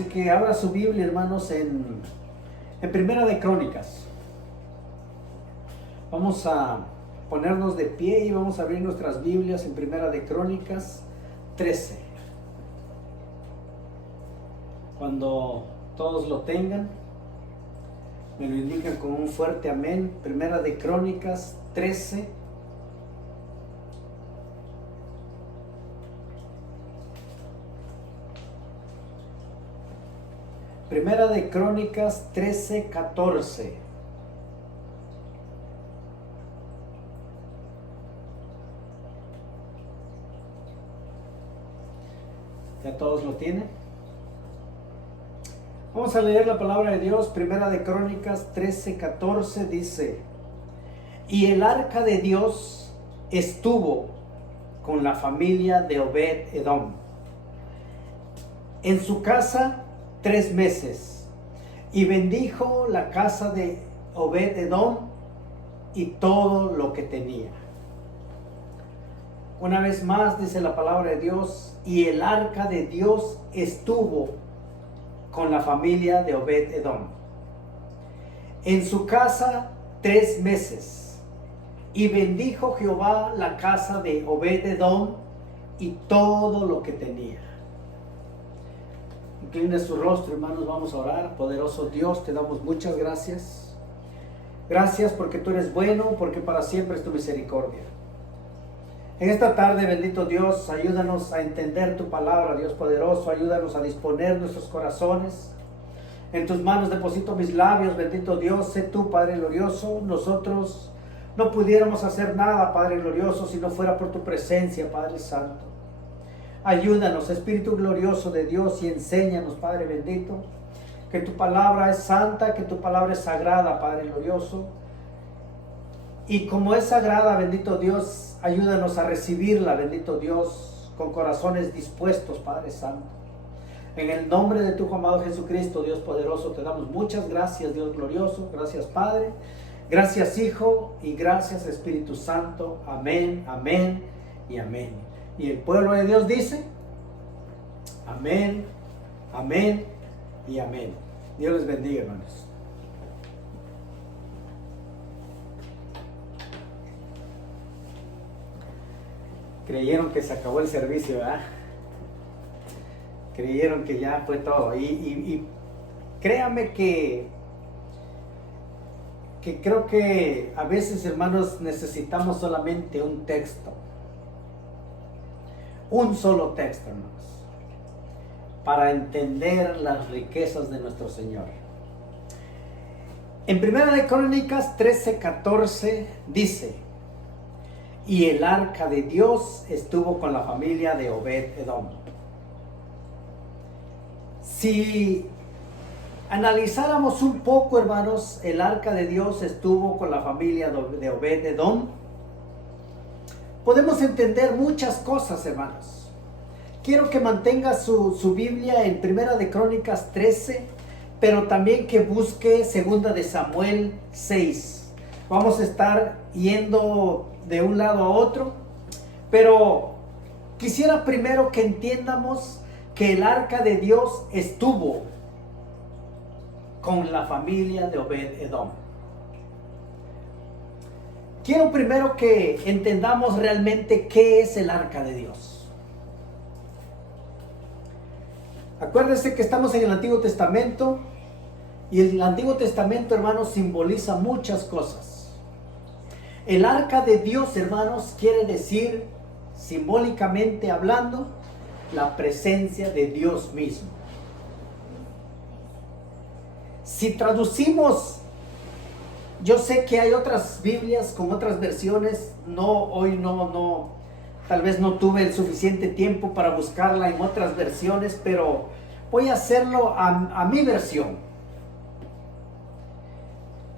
Así que abra su Biblia, hermanos, en Primera de Crónicas. Vamos a ponernos de pie y vamos a abrir nuestras Biblias en Primera de Crónicas 13. Cuando todos lo tengan, me lo indican con un fuerte amén. Primera de Crónicas 13. Primera de Crónicas 13:14. ¿Ya todos lo tienen? Vamos a leer la palabra de Dios. Primera de Crónicas 13:14 dice: Y el arca de Dios estuvo con la familia de Obed-Edom en su casa 3 meses, y bendijo la casa de Obed-Edom y todo lo que tenía. Una vez más dice la palabra de Dios: y el arca de Dios estuvo con la familia de Obed-Edom en su casa 3 meses, y bendijo Jehová la casa de Obed-Edom y todo lo que tenía. Incline su rostro, hermanos, vamos a orar. Poderoso Dios, te damos muchas gracias. Gracias porque tú eres bueno, porque para siempre es tu misericordia. En esta tarde, bendito Dios, ayúdanos a entender tu palabra, Dios poderoso. Ayúdanos a disponer nuestros corazones. En tus manos deposito mis labios, bendito Dios. Sé tú, Padre glorioso. Nosotros no pudiéramos hacer nada, Padre glorioso, si no fuera por tu presencia, Padre santo. Ayúdanos, Espíritu glorioso de Dios, y enséñanos, Padre bendito, que tu palabra es santa, que tu palabra es sagrada, Padre glorioso. Y como es sagrada, bendito Dios, ayúdanos a recibirla, bendito Dios, con corazones dispuestos, Padre santo. En el nombre de tu amado Jesucristo, Dios poderoso, te damos muchas gracias, Dios glorioso. Gracias, Padre. Gracias, Hijo, y gracias, Espíritu Santo. Amén, amén y amén. Y el pueblo de Dios dice: amén, amén y amén. Dios les bendiga, hermanos. Creyeron que se acabó el servicio, ¿verdad? Creyeron que ya fue todo. Y créanme que creo que a veces, hermanos, necesitamos solamente un texto. Un solo texto, hermanos, para entender las riquezas de nuestro Señor. En Primera de Crónicas 13:14 dice: y el arca de Dios estuvo con la familia de Obed-Edom. Si analizáramos un poco, hermanos, el arca de Dios estuvo con la familia de Obed-Edom, podemos entender muchas cosas, hermanos. Quiero que mantenga su Biblia en Primera de Crónicas 13, pero también que busque Segunda de Samuel 6. Vamos a estar yendo de un lado a otro, pero quisiera primero que entiendamos que el arca de Dios estuvo con la familia de Obed-Edom. Quiero primero que entendamos realmente qué es el arca de Dios. Acuérdense que estamos en el Antiguo Testamento, y el Antiguo Testamento, hermanos, simboliza muchas cosas. El arca de Dios, hermanos, quiere decir, simbólicamente hablando, la presencia de Dios mismo. Si traducimos, yo sé que hay otras Biblias con otras versiones. Tal vez no tuve el suficiente tiempo para buscarla en otras versiones, pero voy a hacerlo a mi versión.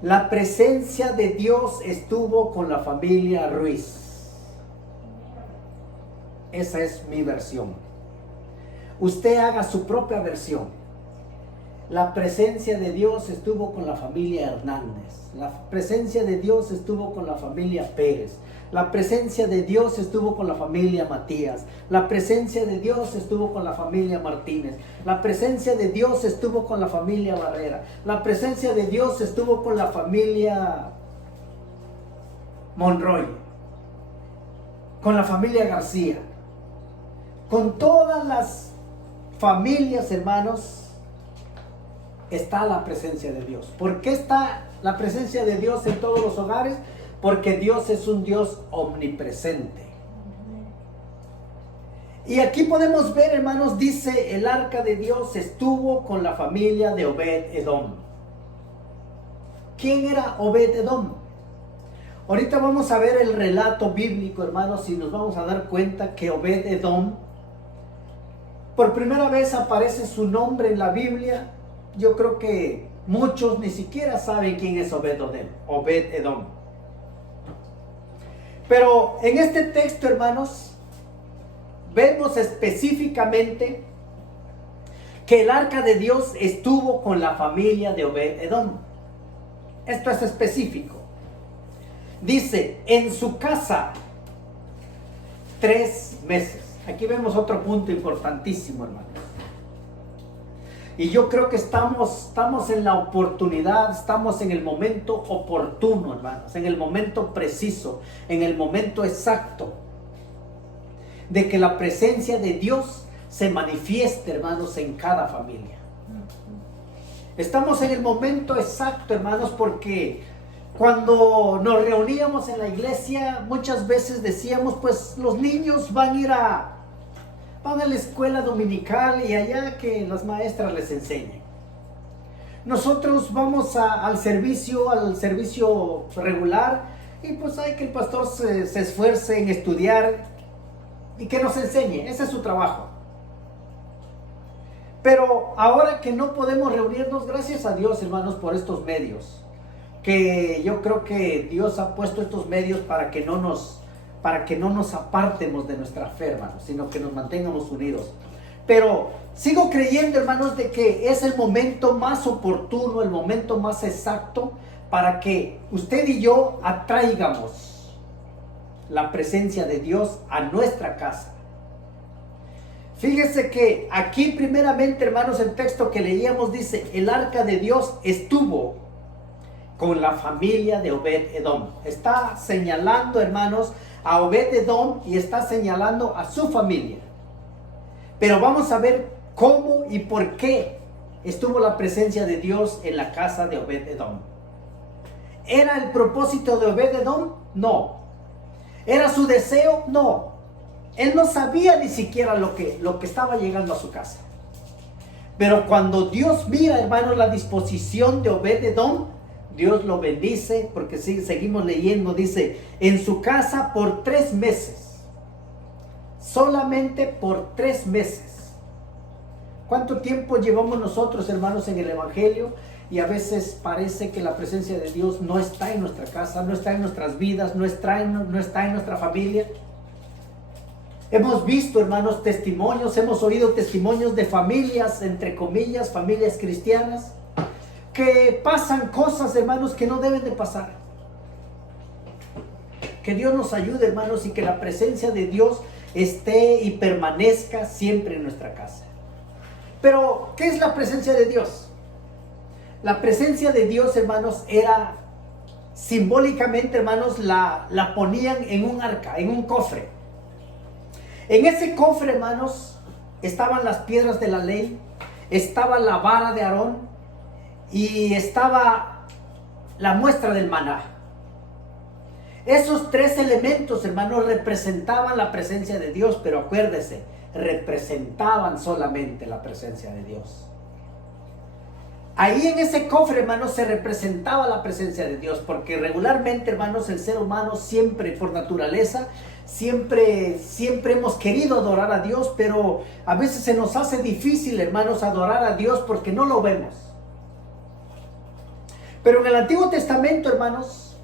La presencia de Dios estuvo con la familia Ruiz. Esa es mi versión. Usted haga su propia versión. La presencia de Dios estuvo con la familia Hernández. La presencia de Dios estuvo con la familia Pérez. La presencia de Dios estuvo con la familia Matías. La presencia de Dios estuvo con la familia Martínez. La presencia de Dios estuvo con la familia Barrera. La presencia de Dios estuvo con la familia Monroy. Con la familia García. Con todas las familias, hermanos, está la presencia de Dios. ¿Por qué está la presencia de Dios en todos los hogares? Porque Dios es un Dios omnipresente. Y aquí podemos ver, hermanos, dice, el arca de Dios estuvo con la familia de Obed-Edom. ¿Quién era Obed-Edom? Ahorita vamos a ver el relato bíblico, hermanos, y nos vamos a dar cuenta que Obed-Edom, por primera vez aparece su nombre en la Biblia. Yo creo que muchos ni siquiera saben quién es Obed-Edom. Pero en este texto, hermanos, vemos específicamente que el arca de Dios estuvo con la familia de Obed-Edom. Esto es específico. Dice, en su casa, 3 meses. Aquí vemos otro punto importantísimo, hermanos. Y yo creo que estamos en la oportunidad, estamos en el momento oportuno, hermanos, en el momento preciso, en el momento exacto, de que la presencia de Dios se manifieste, hermanos, en cada familia. Estamos en el momento exacto, hermanos, porque cuando nos reuníamos en la iglesia, muchas veces decíamos, pues los niños van a la escuela dominical y allá que las maestras les enseñen. Nosotros vamos al servicio regular, y pues hay que el pastor se esfuerce en estudiar y que nos enseñe. Ese es su trabajo. Pero ahora que no podemos reunirnos, gracias a Dios, hermanos, por estos medios, que yo creo que Dios ha puesto estos medios para que no nos apartemos de nuestra fe, hermanos, sino que nos mantengamos unidos. Pero sigo creyendo, hermanos, de que es el momento más oportuno, el momento más exacto para que usted y yo atraigamos la presencia de Dios a nuestra casa. Fíjese que aquí primeramente, hermanos, el texto que leíamos dice, el arca de Dios estuvo con la familia de Obed-Edom. Está señalando, hermanos, a Obed-Edom y está señalando a su familia. Pero vamos a ver cómo y por qué estuvo la presencia de Dios en la casa de Obed-Edom. ¿Era el propósito de Obed-Edom? No. ¿Era su deseo? No. Él no sabía ni siquiera lo que estaba llegando a su casa. Pero cuando Dios mira, hermanos, la disposición de Obed-Edom, Dios lo bendice, porque seguimos leyendo, dice, en su casa por 3 meses. Solamente por 3 meses. ¿Cuánto tiempo llevamos nosotros, hermanos, en el Evangelio? Y a veces parece que la presencia de Dios no está en nuestra casa, no está en nuestras vidas, no está en nuestra familia. Hemos visto, hermanos, testimonios, hemos oído testimonios de familias, entre comillas, familias cristianas, que pasan cosas, hermanos, que no deben de pasar. Que Dios nos ayude, hermanos, y que la presencia de Dios esté y permanezca siempre en nuestra casa. Pero, ¿qué es la presencia de Dios? La presencia de Dios, hermanos, era simbólicamente, hermanos, la ponían en un arca, en un cofre. En ese cofre, hermanos, estaban las piedras de la ley, estaba la vara de Aarón y estaba la muestra del maná. Esos 3 elementos, hermanos, representaban la presencia de Dios, pero acuérdese, representaban solamente la presencia de Dios. Ahí en ese cofre, hermanos, se representaba la presencia de Dios, porque regularmente, hermanos, el ser humano siempre, por naturaleza, siempre hemos querido adorar a Dios, pero a veces se nos hace difícil, hermanos, adorar a Dios porque no lo vemos. Pero en el Antiguo Testamento, hermanos,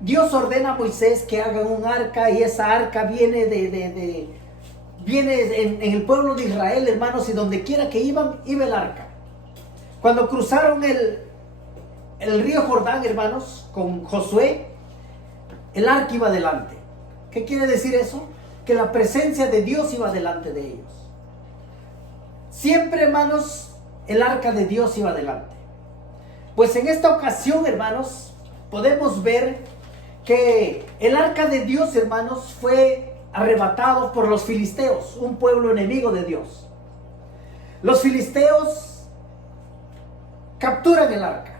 Dios ordena a Moisés que haga un arca, y esa arca viene en el pueblo de Israel, hermanos, y donde quiera que iba el arca. Cuando cruzaron el río Jordán, hermanos, con Josué, el arca iba delante. ¿Qué quiere decir eso? Que la presencia de Dios iba delante de ellos. Siempre, hermanos, el arca de Dios iba delante. Pues en esta ocasión, hermanos, podemos ver que el arca de Dios, hermanos, fue arrebatado por los filisteos, un pueblo enemigo de Dios. Los filisteos capturan el arca.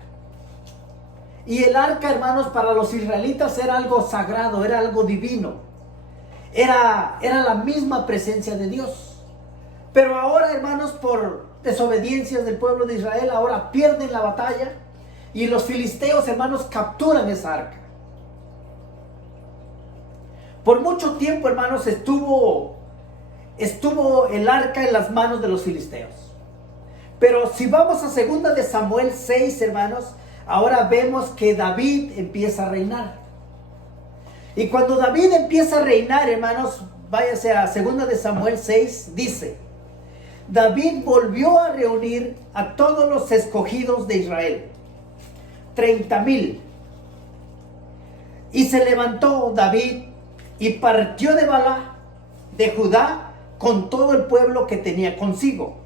Y el arca, hermanos, para los israelitas era algo sagrado, era algo divino. Era la misma presencia de Dios. Pero ahora, hermanos, por desobediencias del pueblo de Israel, ahora pierden la batalla. Y los filisteos, hermanos, capturan esa arca. Por mucho tiempo, hermanos, estuvo el arca en las manos de los filisteos. Pero si vamos a 2 de Samuel 6, hermanos, ahora vemos que David empieza a reinar. Y cuando David empieza a reinar, hermanos, váyase a 2 de Samuel 6, dice: David volvió a reunir a todos los escogidos de Israel, 30,000. Y se levantó David y partió de Balá, de Judá, con todo el pueblo que tenía consigo,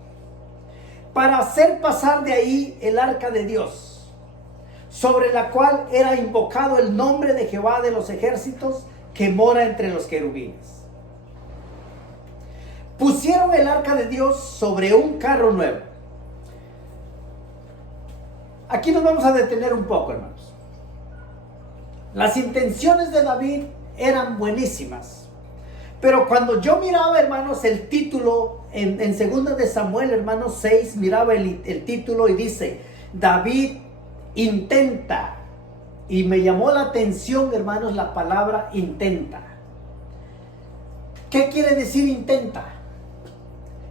para hacer pasar de ahí el arca de Dios, sobre la cual era invocado el nombre de Jehová de los ejércitos, que mora entre los querubines. Pusieron el arca de Dios sobre un carro nuevo. Aquí nos vamos a detener un poco, hermanos. Las intenciones de David eran buenísimas. Pero cuando yo miraba, hermanos, el título en 2 de Samuel, hermanos, 6, miraba el título y dice: David intenta. Y me llamó la atención, hermanos, la palabra intenta. ¿Qué quiere decir intenta?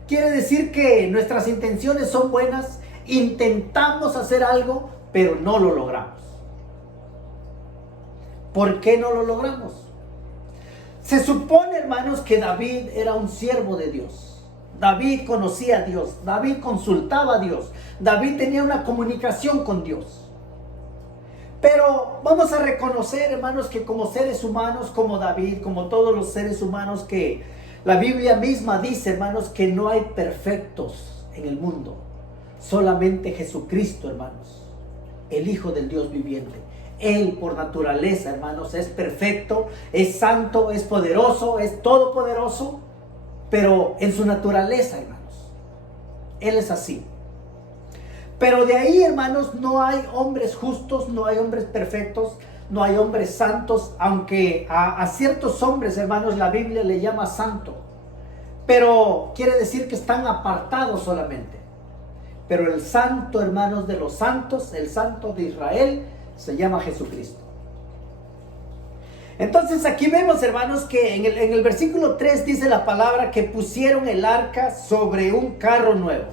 Quiere decir que nuestras intenciones son buenas, intentamos hacer algo, pero no lo logramos. ¿Por qué no lo logramos? Se supone, hermanos, que David era un siervo de Dios. David conocía a Dios. David consultaba a Dios. David tenía una comunicación con Dios. Pero vamos a reconocer, hermanos, que como seres humanos, como David, como todos los seres humanos, que la Biblia misma dice, hermanos, que no hay perfectos en el mundo. Solamente Jesucristo, hermanos, el Hijo del Dios viviente. Él por naturaleza, hermanos, es perfecto, es santo, es poderoso, es todopoderoso, pero en su naturaleza, hermanos, Él es así. Pero de ahí, hermanos, no hay hombres justos, no hay hombres perfectos, no hay hombres santos, aunque a ciertos hombres, hermanos, la Biblia le llama santo, pero quiere decir que están apartados solamente. Pero el santo, hermanos, de los santos, el santo de Israel, se llama Jesucristo. Entonces aquí vemos, hermanos, que en el versículo 3 dice la palabra que pusieron el arca sobre un carro nuevo.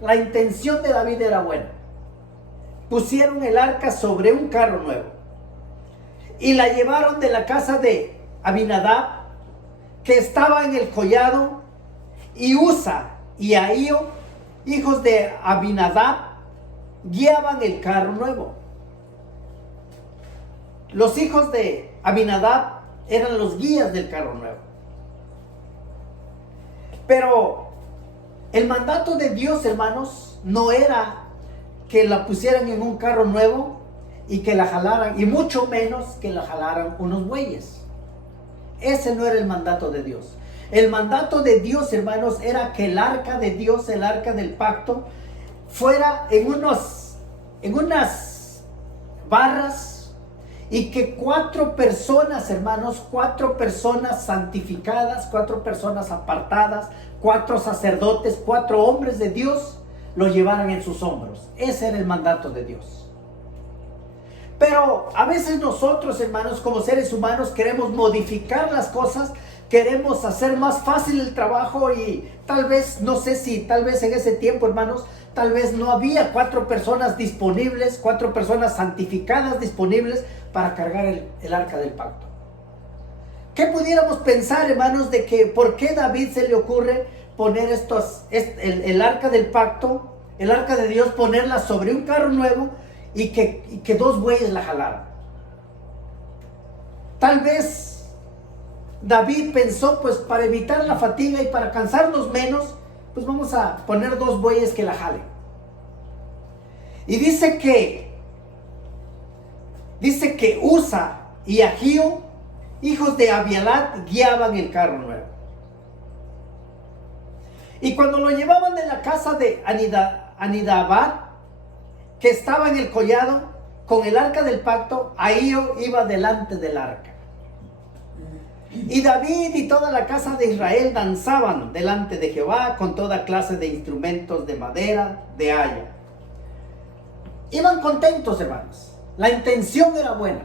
La intención de David era buena. Pusieron el arca sobre un carro nuevo y la llevaron de la casa de Abinadab, que estaba en el collado, y Usa y Ahío, hijos de Abinadab, guiaban el carro nuevo. Los hijos de Abinadab eran los guías del carro nuevo. Pero el mandato de Dios, hermanos, no era que la pusieran en un carro nuevo y que la jalaran, y mucho menos que la jalaran unos bueyes. Ese no era el mandato de Dios. El mandato de Dios, hermanos, era que el arca de Dios, el arca del pacto, fuera en unas barras, y que 4 personas, hermanos, 4 personas santificadas, 4 personas apartadas, 4 sacerdotes, 4 hombres de Dios, lo llevaran en sus hombros. Ese era el mandato de Dios. Pero a veces nosotros, hermanos, como seres humanos, queremos modificar las cosas, queremos hacer más fácil el trabajo, y tal vez, no sé si tal vez en ese tiempo, hermanos, tal vez no había 4 personas disponibles, 4 personas santificadas disponibles para cargar el arca del pacto. ¿Qué pudiéramos pensar, hermanos, de que por qué David se le ocurre poner el arca del pacto el arca de Dios, ponerla sobre un carro nuevo y que dos bueyes la jalaran. Tal vez David pensó, pues para evitar la fatiga y para cansarnos menos, pues vamos a poner dos bueyes que la jalen. Y dice que Usa y Ahío, hijos de Abialat, guiaban el carro nuevo. Y cuando lo llevaban de la casa de Anidabad, que estaba en el collado, con el arca del pacto, Ahío iba delante del arca. Y David y toda la casa de Israel danzaban delante de Jehová con toda clase de instrumentos de madera, de haya. Iban contentos, hermanos. La intención era buena.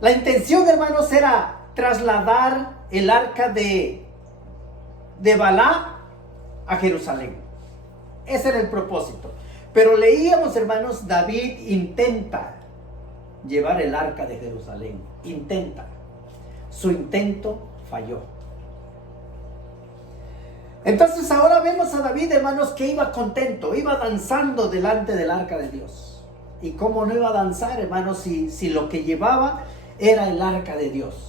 La intención, hermanos, era trasladar el arca de Baalá a Jerusalén. Ese era el propósito. Pero leíamos, hermanos, David intenta llevar el arca de Jerusalén. Intenta. Su intento falló. Entonces ahora vemos a David, hermanos, que iba contento, iba danzando delante del arca de Dios. ¿Y cómo no iba a danzar, hermanos, si lo que llevaba era el arca de Dios?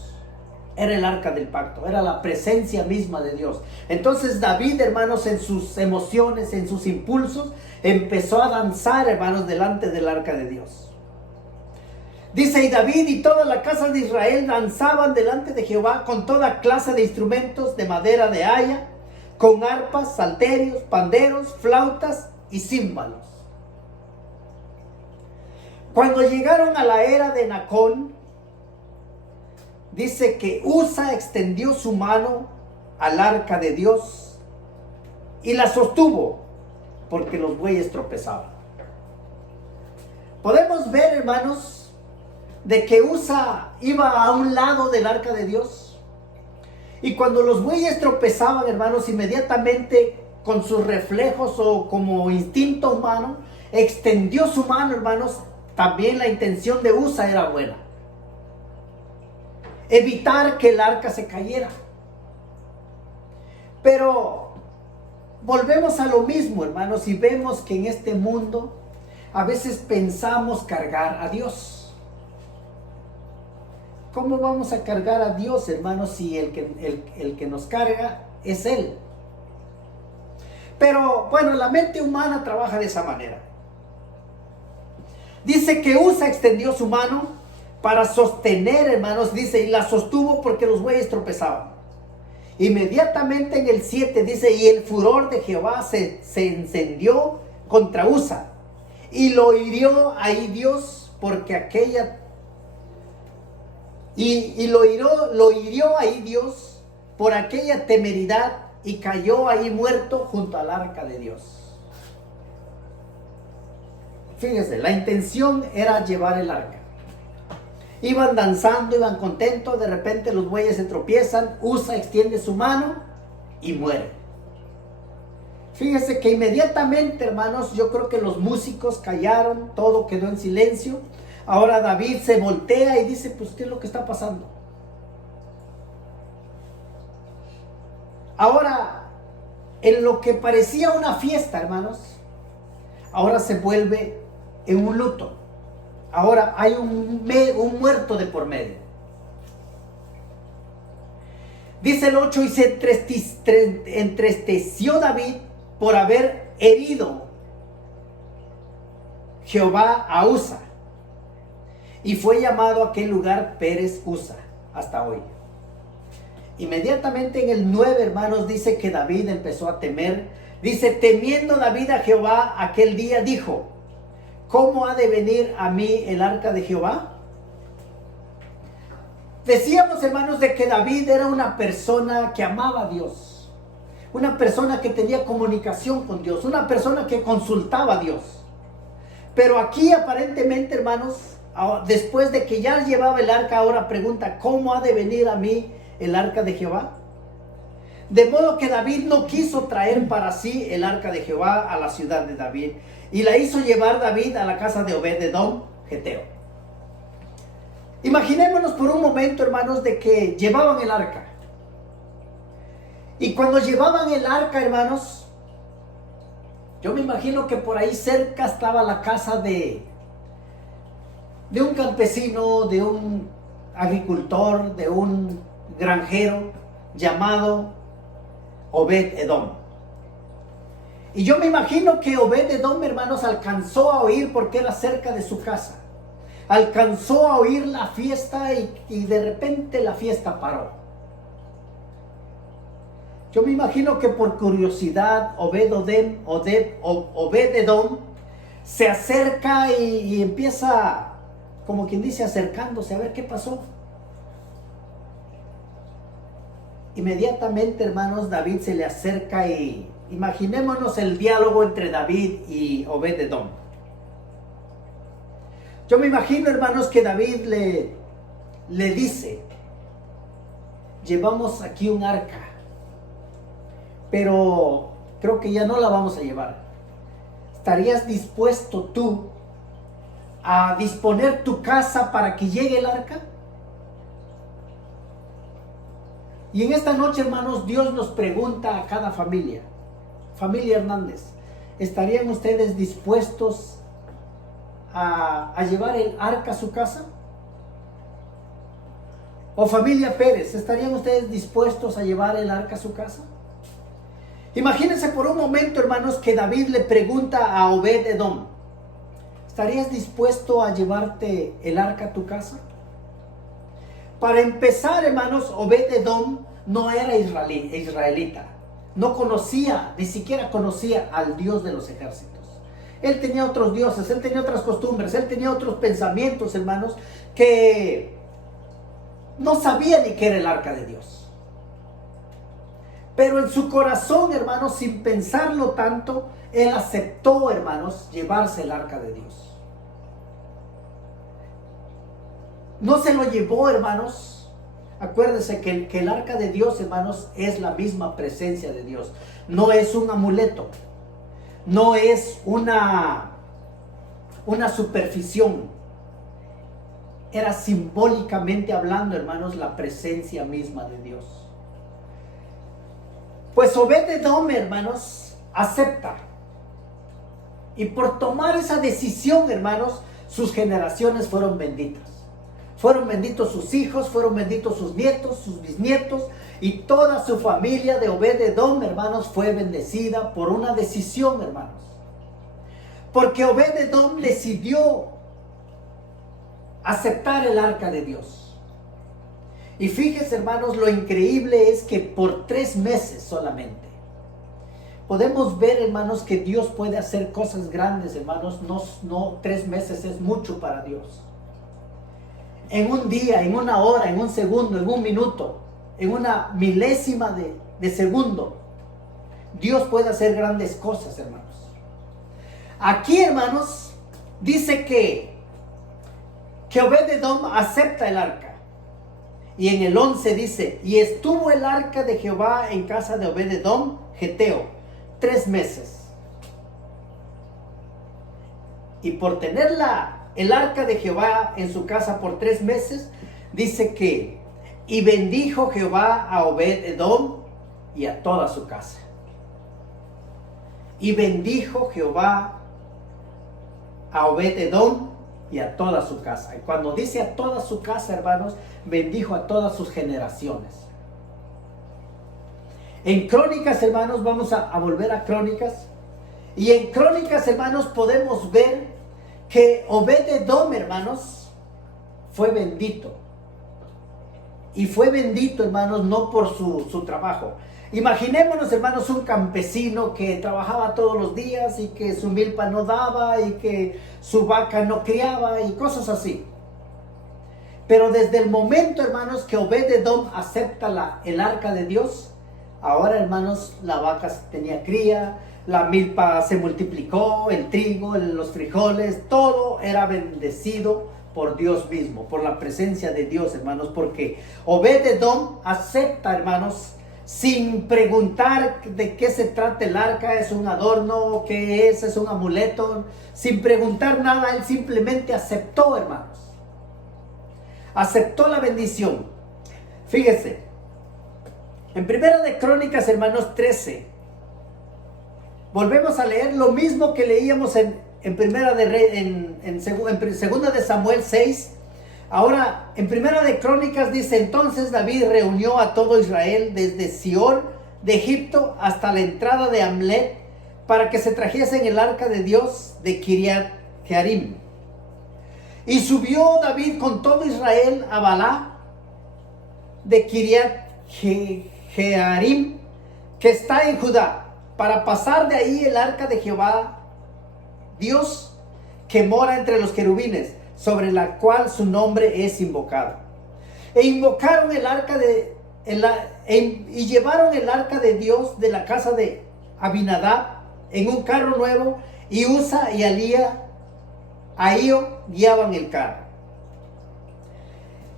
Era el arca del pacto, era la presencia misma de Dios. Entonces David, hermanos, en sus emociones, en sus impulsos, empezó a danzar, hermanos, delante del arca de Dios. Dice, y David y toda la casa de Israel danzaban delante de Jehová con toda clase de instrumentos de madera de haya, con arpas, salterios, panderos, flautas y címbalos. Cuando llegaron a la era de Nacón, dice que Usa extendió su mano al arca de Dios y la sostuvo porque los bueyes tropezaban. Podemos ver, hermanos, de que Usa iba a un lado del arca de Dios. Y cuando los bueyes tropezaban, hermanos, inmediatamente con sus reflejos o como instinto humano, extendió su mano, hermanos. También la intención de Usa era buena. Evitar que el arca se cayera. Pero volvemos a lo mismo, hermanos, y vemos que en este mundo a veces pensamos cargar a Dios. ¿Cómo vamos a cargar a Dios, hermanos, si el que nos carga es Él? Pero bueno, la mente humana trabaja de esa manera. Dice que Usa extendió su mano para sostener, hermanos, dice, y la sostuvo porque los bueyes tropezaban. Inmediatamente en el 7 dice, y el furor de Jehová se encendió contra Usa, y lo hirió ahí Dios, porque aquella... Y lo hirió ahí Dios por aquella temeridad y cayó ahí muerto junto al arca de Dios. Fíjense, la intención era llevar el arca. Iban danzando, iban contentos, de repente los bueyes se tropiezan, Usa extiende su mano y muere. Fíjense que inmediatamente, hermanos, yo creo que los músicos callaron, todo quedó en silencio. Ahora David se voltea y dice, pues, ¿qué es lo que está pasando? Ahora, en lo que parecía una fiesta, hermanos, ahora se vuelve en un luto. Ahora hay un muerto de por medio. Dice el 8, y se entristeció David por haber herido Jehová a Usa. Y fue llamado aquel lugar Pérez Usa, hasta hoy. Inmediatamente en el 9, hermanos, dice que David empezó a temer. Dice, temiendo David a Jehová aquel día, dijo, ¿cómo ha de venir a mí el arca de Jehová? Decíamos, hermanos, de que David era una persona que amaba a Dios. Una persona que tenía comunicación con Dios. Una persona que consultaba a Dios. Pero aquí aparentemente, hermanos, después de que ya llevaba el arca, ahora pregunta, ¿cómo ha de venir a mí el arca de Jehová? De modo que David no quiso traer para sí el arca de Jehová a la ciudad de David, y la hizo llevar David a la casa de Obed-edom, geteo. Imaginémonos por un momento, hermanos, de que llevaban el arca. Y cuando llevaban el arca, hermanos, Yo me imagino que por ahí cerca estaba la casa de un campesino, de un agricultor, de un granjero llamado Obed-Edom. Y yo me imagino que Obed-Edom, hermanos, alcanzó a oír, porque era cerca de su casa. Alcanzó a oír la fiesta y de repente la fiesta paró. Yo me imagino que por curiosidad Obed-Edom se acerca y empieza, como quien dice, acercándose a ver qué pasó. Inmediatamente, hermanos, David se le acerca y imaginémonos el diálogo entre David y Obed-Edom. Yo me imagino, hermanos, que David le dice: llevamos aquí un arca, pero creo que ya no la vamos a llevar. ¿Estarías dispuesto tú a disponer tu casa para que llegue el arca? Y en esta noche, hermanos, Dios nos pregunta a cada familia: familia Hernández, ¿estarían ustedes dispuestos a llevar el arca a su casa? O familia Pérez, ¿estarían ustedes dispuestos a llevar el arca a su casa? Imagínense por un momento, hermanos, que David le pregunta a Obed-Edom: ¿estarías dispuesto a llevarte el arca a tu casa? Para empezar, hermanos, Obed-Edom no era israelita. No conocía, ni siquiera conocía al Dios de los ejércitos. Él tenía otros dioses, él tenía otras costumbres, él tenía otros pensamientos, hermanos, que no sabía ni qué era el arca de Dios. Pero en su corazón, hermanos, sin pensarlo tanto, él aceptó, hermanos, llevarse el arca de Dios. No se lo llevó, hermanos. Acuérdense que el arca de Dios, hermanos, es la misma presencia de Dios. No es un amuleto. No es una superstición. Era simbólicamente hablando, hermanos, la presencia misma de Dios. Pues Obed-Edom, hermanos, acepta. Y por tomar esa decisión, hermanos, sus generaciones fueron benditas. Fueron benditos sus hijos, fueron benditos sus nietos, sus bisnietos, y toda su familia de Obed-Edom, hermanos, fue bendecida por una decisión, hermanos. Porque Obed-Edom decidió aceptar el arca de Dios. Y fíjense, hermanos, lo increíble es que por 3 meses solamente podemos ver, hermanos, que Dios puede hacer cosas grandes, hermanos. No 3 meses es mucho para Dios. En un día, en una hora, en un segundo, en un minuto, en una milésima de segundo, Dios puede hacer grandes cosas, hermanos. Aquí, hermanos, dice que Obed-Edom acepta el arca. Y en el 11 dice: y estuvo el arca de Jehová en casa de Obed-Edom, geteo, 3 meses. Y por tener el arca de Jehová en su casa por 3 meses, dice que: y bendijo Jehová a Obed-Edom y a toda su casa. Y bendijo Jehová a Obed-Edom y a toda su casa. Y cuando dice a toda su casa, hermanos, bendijo a todas sus generaciones. En Crónicas, hermanos, vamos a volver a Crónicas. Y en Crónicas, hermanos, podemos ver que Obed-Edom, hermanos, fue bendito. Y fue bendito, hermanos, no por su trabajo. Imaginémonos, hermanos, un campesino que trabajaba todos los días y que su milpa no daba y que su vaca no criaba y cosas así. Pero desde el momento, hermanos, que Obed-Edom acepta el arca de Dios, ahora, hermanos, la vaca tenía cría, la milpa se multiplicó, el trigo, los frijoles, todo era bendecido por Dios mismo, por la presencia de Dios, hermanos, porque Obed-Edom acepta, hermanos, sin preguntar de qué se trata el arca, es un adorno, qué es un amuleto, sin preguntar nada, él simplemente aceptó, hermanos. Aceptó la bendición. Fíjese, en Primera de Crónicas, hermanos, 13, Volvemos a leer lo mismo que leíamos en Primera de Segunda de Samuel 6. Ahora, en Primera de Crónicas dice: entonces David reunió a todo Israel desde Sior de Egipto hasta la entrada de Amlet, para que se trajesen el arca de Dios de Kiriat Jearim. Y subió David con todo Israel a Balá de Kiriat Jearim, que está en Judá, para pasar de ahí el arca de Jehová, Dios, que mora entre los querubines, sobre la cual su nombre es invocado. E invocaron el arca y llevaron el arca de Dios de la casa de Abinadab en un carro nuevo, y Usa y Ahío guiaban el carro.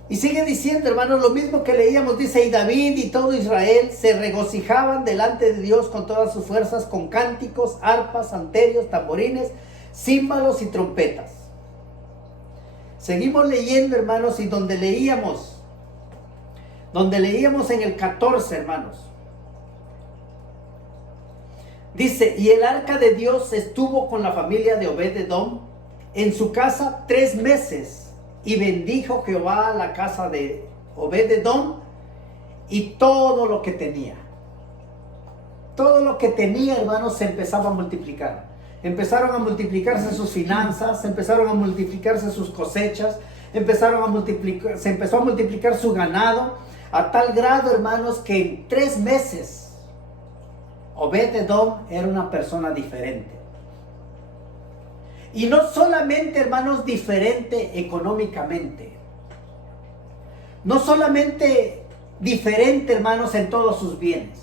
Y sigue diciendo, hermanos, lo mismo que leíamos. Dice: y David y todo Israel se regocijaban delante de Dios con todas sus fuerzas, con cánticos, arpas, salterios, tamborines, címbalos y trompetas. Seguimos leyendo, hermanos, y donde leíamos en el 14, hermanos, dice: y el arca de Dios estuvo con la familia de Obed-edom en su casa 3 meses, y bendijo Jehová la casa de Obed-edom y todo lo que tenía. Todo lo que tenía, hermanos, se empezaba a multiplicar. Empezaron a multiplicarse sus finanzas, empezaron a multiplicarse sus cosechas, se empezó a multiplicar su ganado, a tal grado, hermanos, que en 3 meses Obed-edom era una persona diferente. Y no solamente, hermanos, diferente económicamente. No solamente diferente, hermanos, en todos sus bienes.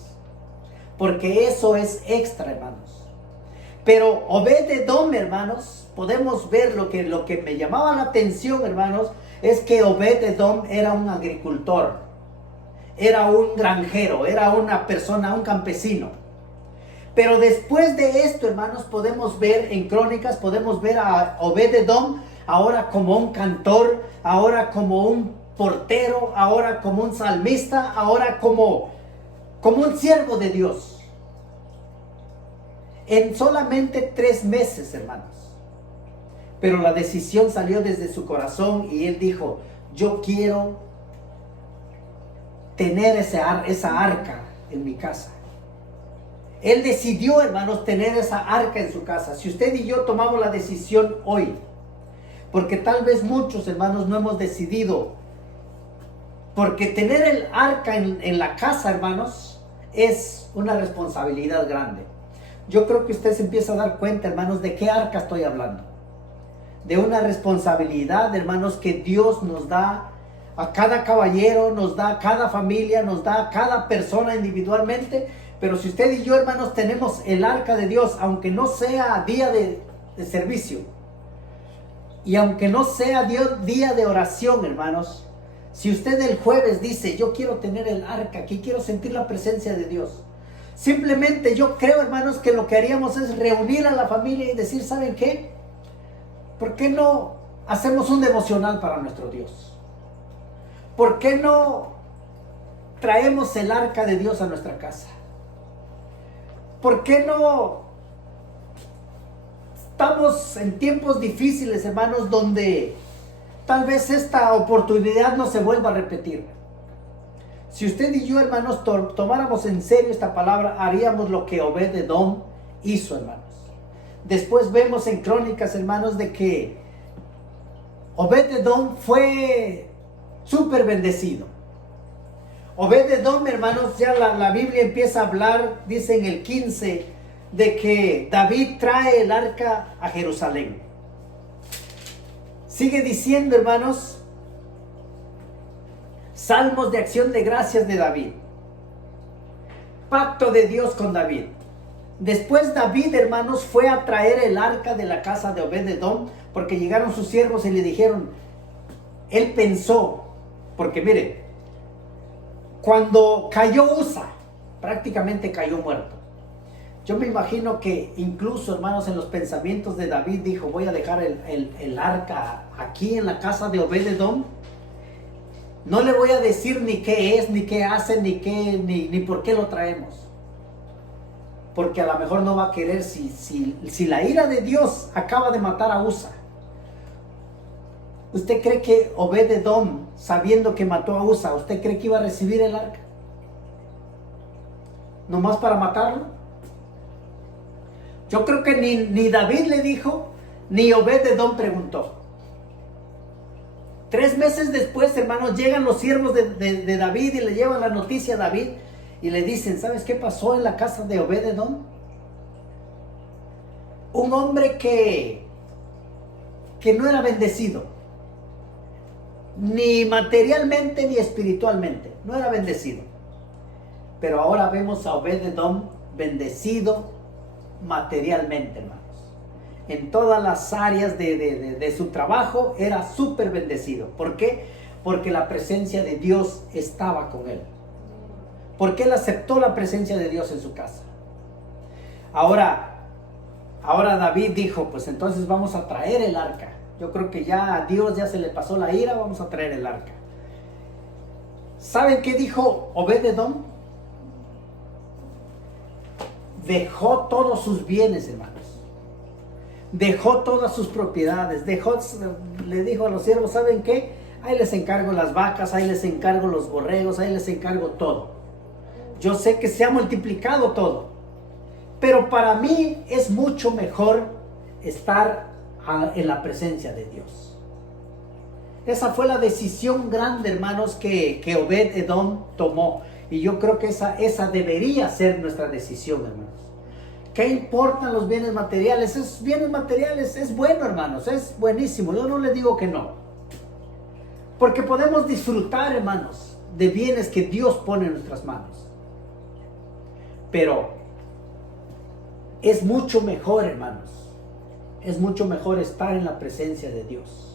Porque eso es extra, hermanos. Pero Obed-edom, hermanos, podemos ver lo que me llamaba la atención, hermanos, es que Obed-edom era un agricultor. Era un granjero, era una persona, un campesino. Pero después de esto, hermanos, podemos ver en Crónicas, podemos ver a Obed-edom ahora como un cantor, ahora como un portero, ahora como un salmista, ahora como un siervo de Dios. En solamente 3 meses, hermanos. Pero la decisión salió desde su corazón y él dijo: yo quiero tener esa arca en mi casa. Él decidió, hermanos, tener esa arca en su casa. Si usted y yo tomamos la decisión hoy, porque tal vez muchos, hermanos, no hemos decidido, porque tener el arca en la casa, hermanos, es una responsabilidad grande. Yo creo que usted se empieza a dar cuenta, hermanos, de qué arca estoy hablando. De una responsabilidad, hermanos, que Dios nos da a cada caballero, nos da a cada familia, nos da a cada persona individualmente. Pero si usted y yo, hermanos, tenemos el arca de Dios, aunque no sea día de servicio, y aunque no sea día de oración, hermanos, si usted el jueves dice: yo quiero tener el arca aquí, quiero sentir la presencia de Dios, simplemente yo creo, hermanos, que lo que haríamos es reunir a la familia y decir: ¿saben qué? ¿Por qué no hacemos un devocional para nuestro Dios? ¿Por qué no traemos el arca de Dios a nuestra casa? ¿Por qué no estamos en tiempos difíciles, hermanos, donde tal vez esta oportunidad no se vuelva a repetir? Si usted y yo, hermanos, tomáramos en serio esta palabra, haríamos lo que Obed-edom hizo, hermanos. Después vemos en Crónicas, hermanos, de que Obed-edom fue súper bendecido. Obed-edom, hermanos, ya la Biblia empieza a hablar, dice en el 15, de que David trae el arca a Jerusalén. Sigue diciendo, hermanos, salmos de acción de gracias de David. Pacto de Dios con David. Después David, hermanos, fue a traer el arca de la casa de Obed-edom, porque llegaron sus siervos y le dijeron, él pensó, porque mire, cuando cayó Usa, prácticamente cayó muerto. Yo me imagino que incluso, hermanos, en los pensamientos de David dijo, voy a dejar el arca aquí en la casa de Obed-edom. No le voy a decir ni qué es, ni qué hace, ni por qué lo traemos. porque a lo mejor no va a querer si la ira de Dios acaba de matar a Usa. ¿Usted cree que Obed-Edom, sabiendo que mató a Usa, usted cree que iba a recibir el arca? ¿Nomás para matarlo? Yo creo que ni David le dijo, ni Obed-Edom preguntó. 3 meses después, hermanos, llegan los siervos de David y le llevan la noticia a David y le dicen, ¿sabes qué pasó en la casa de Obed-Edom? Un hombre que no era bendecido, ni materialmente ni espiritualmente, no era bendecido. Pero ahora vemos a Obed-Edom bendecido materialmente, hermanos. En todas las áreas de su trabajo era súper bendecido. ¿Por qué? Porque la presencia de Dios estaba con él. Porque él aceptó la presencia de Dios en su casa. Ahora David dijo, pues entonces vamos a traer el arca. Yo creo que ya a Dios ya se le pasó la ira, vamos a traer el arca. ¿Saben qué dijo Obed-Edom? Dejó todos sus bienes, hermanos. Dejó todas sus propiedades. Le dijo a los siervos, ¿saben qué? Ahí les encargo las vacas, ahí les encargo los borregos, ahí les encargo todo. Yo sé que se ha multiplicado todo, pero para mí es mucho mejor estar en la presencia de Dios. Esa fue la decisión grande, hermanos, que Obed-Edom tomó. Y yo creo que esa debería ser nuestra decisión, hermanos. ¿Qué importan los bienes materiales? Esos bienes materiales es bueno, hermanos, es buenísimo. Yo no les digo que no. Porque podemos disfrutar, hermanos, de bienes que Dios pone en nuestras manos. Pero es mucho mejor, hermanos. Es mucho mejor estar en la presencia de Dios.